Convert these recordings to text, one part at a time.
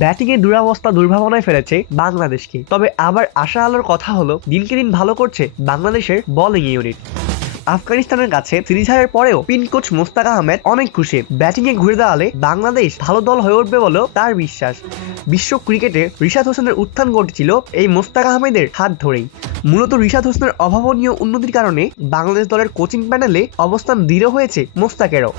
Batting এর দুরবস্থা দুর্ভাবনায় ফেলেছে বাংলাদেশকে। তবে আবার আশা আলোর কথা হলো দিনকে দিন ভালো করছে বাংলাদেশের বোলিং ইউনিট। আফগানিস্তানের কাছে সিরিজ হারের পরেও পিন কোচ মোস্তাক আহমেদ অনেক খুশি। ব্যাটিং এ ঘুরে দাঁড়ালে বাংলাদেশ ভালো দল হয়ে উঠবে বলেও তার বিশ্বাস। বিশ্ব ক্রিকেটে রিশাদ হোসেনের উত্থান ঘটেছিল এই মোস্তাক আহমেদের হাত ধরেই। মূলত রিশাদ হোসেনের অভাবনীয় উন্নতির কারণে বাংলাদেশ দলের কোচিং প্যানেলে অবস্থান দৃঢ় হয়েছে মোস্তাকেরও।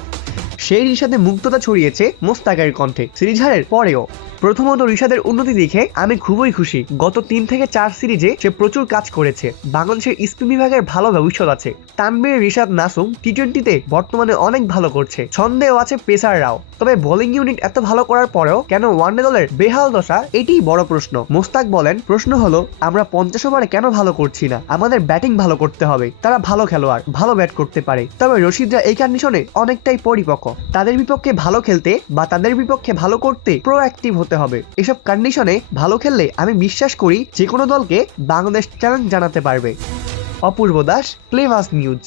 সেই রিশাদে মুগ্ধতা ছড়িয়েছে মোস্তাকের কণ্ঠে সিরিজ হারের পরেও। প্রথমত রিশাদের উন্নতি দেখে আমি খুবই খুশি। গত 3 থেকে 4 সিরিজে সে প্রচুর কাজ করেছে। বাংলাদেশের স্পিন বিভাগের ভালো ভবিষ্যৎ আছে। তানভীর, রিশাদ, নাসুম টি-20তে বর্তমানে অনেক ভালো করছে। ছন্দেও আছে পেসাররাও। তবে বোলিং ইউনিট এত ভালো করার পরেও কেন ওয়ানডে দলের বেহাল দশা, এটিই বড় প্রশ্ন। মোস্তাক বলেন, প্রশ্ন হলো আমরা 50 ওভারে কেন ভালো করছি না। আমাদের ব্যাটিং ভালো করতে হবে। তারা ভালো খেলোয়াড়, ভালো ব্যাট করতে পারে। তবে রশিদরা এই কন্ডিশনে অনেকটাই পরিপক্ক। তাদের বিপক্ষে ভালো খেলতে বা তাদের বিপক্ষে ভালো করতে প্রোঅ্যাক্টিভ হতে হবে। এসব কন্ডিশনে ভালো খেললে আমি বিশ্বাস করি যে কোনো দলকে বাংলাদেশ চ্যালেঞ্জ জানাতে পারবে। অপূর্ব দাস, প্লেভাস নিউজ।